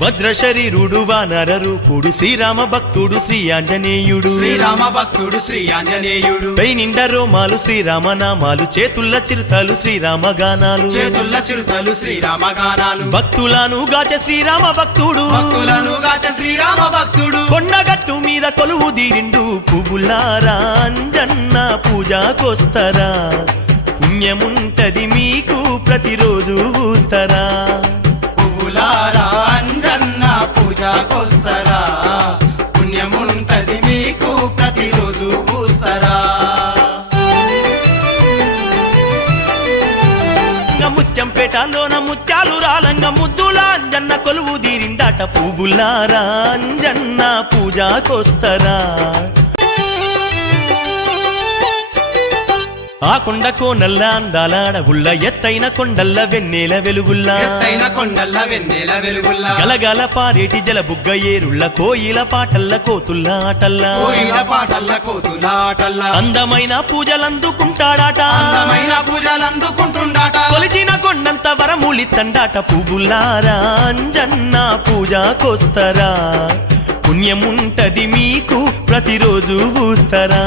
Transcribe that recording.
వజ్రశరీరుడు వానర రూపుడు శ్రీరామ భక్తుడు శ్రీ ఆంజనేయుడు శ్రీరామ భక్తుడు శ్రీ ఆంజనేయుడు పై నిండా రోమాలు శ్రీరామ నామాలు చేతుల్ల చిరుతలు శ్రీరామ గానాలు చేతుల్ల చిరుతలు శ్రీరామ గానాలు భక్తులను గాచ శ్రీరామ భక్తుడు భక్తులను గాచ శ్రీరామ భక్తుడు కొండగట్టు మీద కొలువు దీరిండు పువ్వులారా అంజన్న పూజకొస్తరా పుణ్యముంటది మీకు ప్రతిరోజు పూస్తరా పువ్వులారా అంజన్న పూజకొస్తరా పుణ్యముంటది మీకు ప్రతిరోజు పూస్తరా ముత్యంపేటలోన ముత్యాలు రాలంగ ముద్దుల అంజన్న కొలువు దీరిందాట పువ్వులారా అంజన్న పూజకొస్తరా ఆ కొండ కోనల్ల అందాల అడవుల్ల ఎత్తైన కొండల్ల వెన్నెల వెలుగుల్లా ఎత్తైన కొండల్ల వెన్నెల వెలుగుల్లా గలగల పారేటి జలబుగ్గ ఏరుళ్ళ కోయిల పాటల్ల కోతుల్ల ఆటల్లా కోయిల పాటల్ల కోతుల ఆటల్లా అందమైన పూజలందుకుంటాడాట అందమైన పూజలందుకుంటుండాట కొలిచిన కొండంత వరములిత్తండాట పువ్వులారా అంజన్న పూజకొస్తరా పుణ్యముంటది మీకు ప్రతిరోజు పూస్తరా